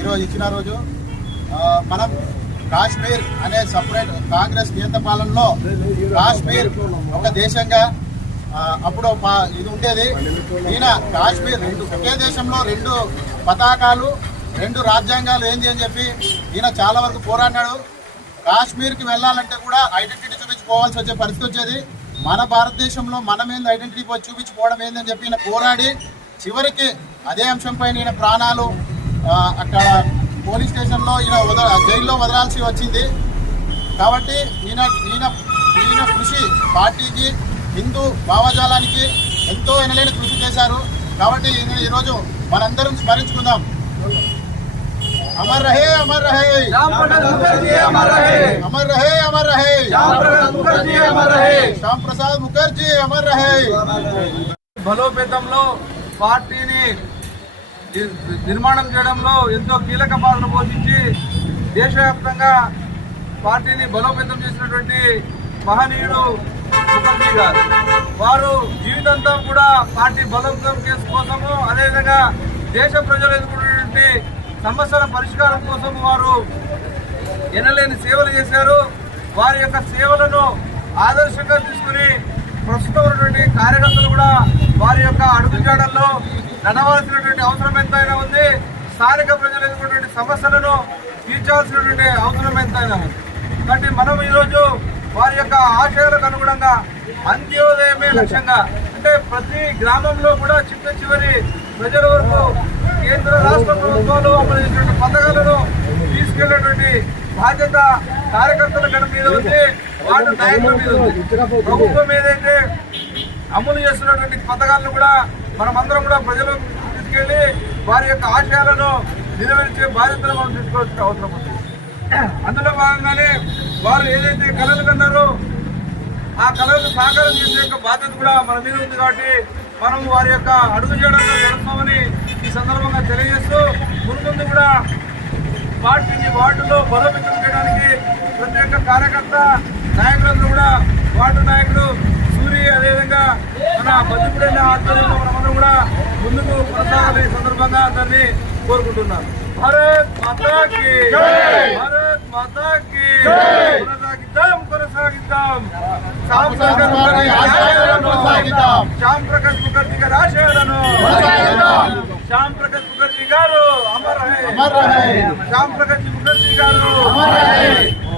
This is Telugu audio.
ఈరోజు ఇచ్చిన రోజు మనం కాశ్మీర్ అనే సపరేట్ కాంగ్రెస్ కేంద్ర పాలనలో కాశ్మీర్ ఒక దేశంగా అప్పుడు ఇది ఉండేది. ఈయన కాశ్మీర్ ఒకే దేశంలో రెండు పతాకాలు రెండు రాజ్యాంగాలు ఏంది అని చెప్పి ఈయన చాలా వరకు పోరాడినాడు. కాశ్మీర్కి వెళ్ళాలంటే కూడా ఐడెంటిటీ చూపించుకోవాల్సి వచ్చే పరిస్థితి వచ్చేది. మన భారతదేశంలో మనమేంది ఐడెంటిటీ చూపించుకోవడం ఏందని చెప్పి ఈయన పోరాడి చివరికి అదే అంశంపై ఈయన ప్రాణాలు అక్కడ పోలీస్ స్టేషన్లో ఈయన జైల్లో వదలాల్సి వచ్చింది. కాబట్టి ఈయన కృషి పార్టీకి హిందూ భావజాలానికి ఎంతో ఎనలేని కృషి చేశారు. కాబట్టి ఈరోజు మనందరం స్మరించుకుందాం. అమర్ రహే అమర్ రహే అమర్ రహే అమర్ రహే శ్యామ్ ప్రసాద్ ముఖర్జీ అమర్ రహే. బలోపేతంలో పార్టీని నిర్మాణం చేయడంలో ఎంతో కీలక పాత్ర పోషించి దేశవ్యాప్తంగా పార్టీని బలోపేతం చేసినటువంటి మహనీయుడు ముఖర్జీ గారు. వారు జీవితాంతం కూడా పార్టీ బలోపేతం కోసము అదేవిధంగా దేశ ప్రజలు ఎదుర్కొన్నటువంటి సమస్యల పరిష్కారం కోసం వారు ఎనలేని సేవలు చేశారు. వారి యొక్క సేవలను ఆదర్శంగా తీసుకుని ప్రస్తుతం ఉన్నటువంటి కార్యకర్తలు కూడా వారి యొక్క అడుగుజాడల్లో నడవాల్సినటువంటి అవసరం ఎంతైనా ఉంది. స్థానిక ప్రజలు ఎదుర్కొన్నటువంటి సమస్యలను తీర్చాల్సినటువంటి అవసరం ఎంతైనా ఉంది. కాబట్టి మనం ఈరోజు వారి యొక్క ఆశయాలకు అనుగుణంగా అంత్యోదయమే లక్ష్యంగా అంటే ప్రతి గ్రామంలో కూడా చివరి ప్రజల వరకు కేంద్ర రాష్ట్ర ప్రభుత్వాలు అమలు చేసినటువంటి పథకాలను తీసుకెళ్లేటువంటి బాధ్యత కార్యకర్తల గడ మీద ఉంది, వార్డు నాయకుల మీద ఉంది. ప్రభుత్వం ఏదైతే అమలు చేస్తున్నటువంటి పథకాలను కూడా మనమందరం కూడా ప్రజలకు తీసుకెళ్లి వారి యొక్క ఆశయాలను నెరవేర్చే బాధ్యతను మనం తీసుకోవాల్సిన అవసరం ఉంది. అందులో భాగంగానే వారు ఏదైతే కళలు కన్నారో ఆ కళలను సాకారం చేసే యొక్క బాధ్యత కూడా మన మీద ఉంది. కాబట్టి మనం వారి యొక్క అడుగు చేయడంలో నడుస్తామని ఈ సందర్భంగా తెలియజేస్తూ ముందు కూడా పార్టీని వార్డులో బలోపేతం చేయడానికి ప్రతి ఒక్క కార్యకర్త నాయకులందరూ కూడా వార్డు నాయకుడు సూరి అదేవిధంగా మన బద్దిపుడైన ఆధ్వర్యంలో మనమందరం కూడా ముందుకు కొనసాగాలి సందర్భంగా అందరినీ కోరుకుంటున్నాను. భారత్ మాతాకి భారత్ మాతాకి కొనసాగిద్దాం శ్యామ్ ప్రకాష్ ముఖర్జీ గారి ఆశయాలను శ్యామ్ ప్రకాష్ ముఖర్జీ గారు అమర్ రహే శ్యామ్ ప్రకాష్ ముఖర్జీ గారు